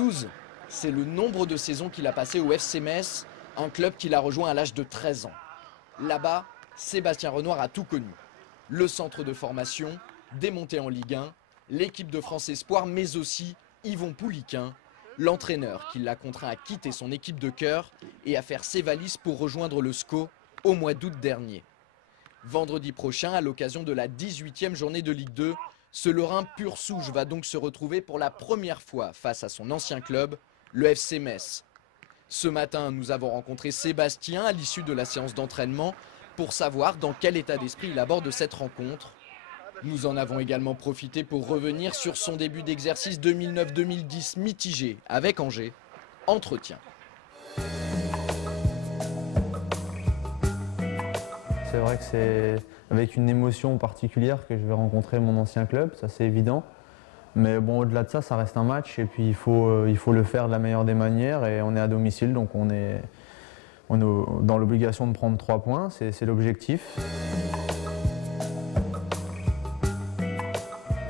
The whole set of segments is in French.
12, c'est le nombre de saisons qu'il a passé au FC Metz, un club qu'il a rejoint à l'âge de 13 ans. Là-bas, Sébastien Renoir a tout connu. Le centre de formation, des montées en Ligue 1, l'équipe de France Espoir, mais aussi Yvon Pouliquin, l'entraîneur qui l'a contraint à quitter son équipe de cœur et à faire ses valises pour rejoindre le SCO au mois d'août dernier. Vendredi prochain, à l'occasion de la 18e journée de Ligue 2, ce Lorrain pur souche va donc se retrouver pour la première fois face à son ancien club, le FC Metz. Ce matin, nous avons rencontré Sébastien à l'issue de la séance d'entraînement pour savoir dans quel état d'esprit il aborde cette rencontre. Nous en avons également profité pour revenir sur son début d'exercice 2009-2010 mitigé avec Angers. Entretien. C'est vrai que c'est avec une émotion particulière que je vais rencontrer mon ancien club, ça c'est évident. Mais bon, au-delà de ça, ça reste un match et puis il faut le faire de la meilleure des manières et on est à domicile, donc on est dans l'obligation de prendre 3 points, c'est l'objectif.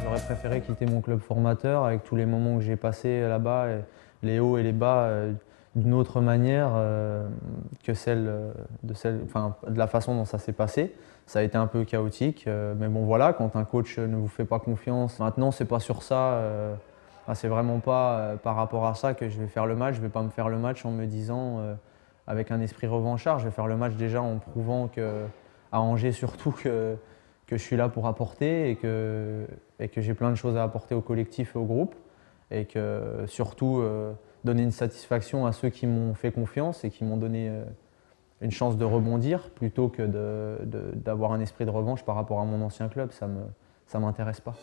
J'aurais préféré quitter mon club formateur avec tous les moments que j'ai passés là-bas, les hauts et les bas, d'une autre manière que de la façon dont ça s'est passé. Ça a été un peu chaotique, mais bon voilà, quand un coach ne vous fait pas confiance, maintenant c'est pas sur ça, c'est vraiment pas par rapport à ça que je vais faire le match. Je vais pas me faire le match en me disant avec un esprit revanchard, je vais faire le match déjà en prouvant à Angers surtout que je suis là pour apporter et que j'ai plein de choses à apporter au collectif et au groupe et que surtout donner une satisfaction à ceux qui m'ont fait confiance et qui m'ont donné une chance de rebondir plutôt que d'avoir un esprit de revanche par rapport à mon ancien club, ça m'intéresse pas.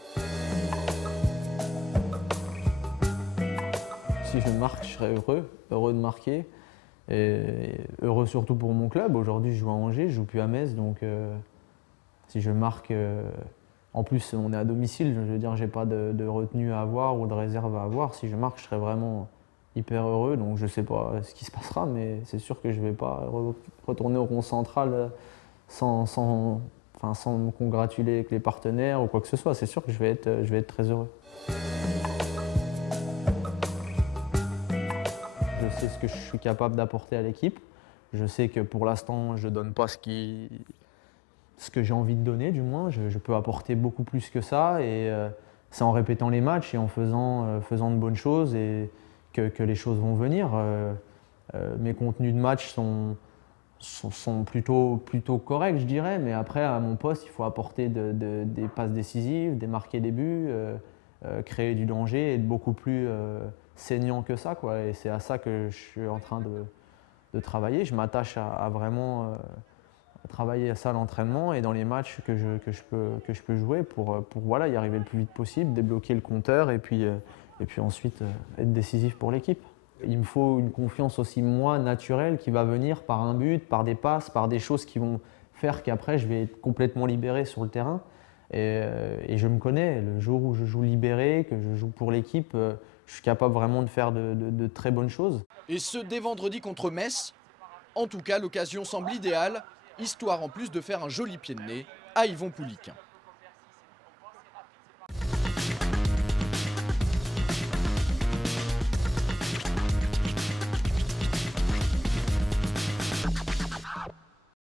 Si je marque, je serais heureux de marquer et heureux surtout pour mon club. Aujourd'hui, je joue à Angers, je joue plus à Metz, donc si je marque, en plus on est à domicile, je veux dire, j'ai pas de retenue à avoir ou de réserve à avoir. Si je marque, je serais vraiment hyper heureux, donc je sais pas ce qui se passera, mais c'est sûr que je vais pas retourner au rond central sans me congratuler avec les partenaires ou quoi que ce soit. C'est sûr que je vais être très heureux. Je sais ce que je suis capable d'apporter à l'équipe. Je sais que pour l'instant, je donne pas ce que j'ai envie de donner, du moins. Je peux apporter beaucoup plus que ça, et c'est en répétant les matchs et en faisant de bonnes choses et que les choses vont venir. Mes contenus de match sont plutôt corrects, je dirais, mais après, à mon poste, il faut apporter des passes décisives, marquer des buts, créer du danger et être beaucoup plus saignant que ça, quoi. Et c'est à ça que je suis en train de travailler. Je m'attache à vraiment travailler à ça à l'entraînement et dans les matchs que je peux jouer pour voilà, y arriver le plus vite possible, débloquer le compteur et puis ensuite être décisif pour l'équipe. Il me faut une confiance aussi, moi, naturelle, qui va venir par un but, par des passes, par des choses qui vont faire qu'après je vais être complètement libéré sur le terrain. Et je me connais, le jour où je joue libéré, que je joue pour l'équipe, je suis capable vraiment de faire de très bonnes choses. Et ce dès vendredi contre Metz, en tout cas l'occasion semble idéale, histoire en plus de faire un joli pied de nez à Yvon Pouliquin.